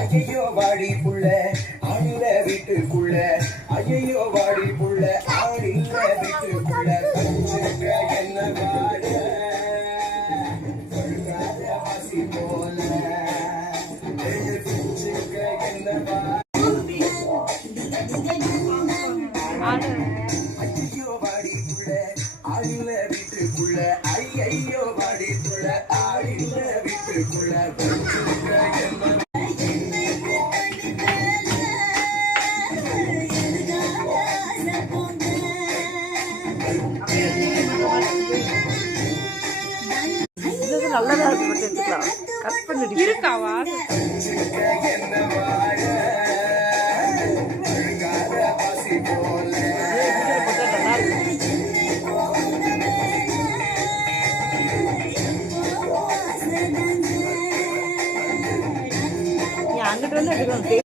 ஐயோ வாடி புள்ள ஆடில வீட்டுக்குள்ள ஐயோ வாடி புள்ள ஆடில வீட்டுக்குள்ள என்ன வாட வாசி போல என்ன ஐயோ வாடி புள்ள ஆடில வீட்டுக்குள்ள ஐயோ வாடி புள்ள ஆடில வீட்டுக்குள்ள நல்லதா இருக்கு கட் பண்ணிட்டு இருக்காவா அங்கிட்டு வந்து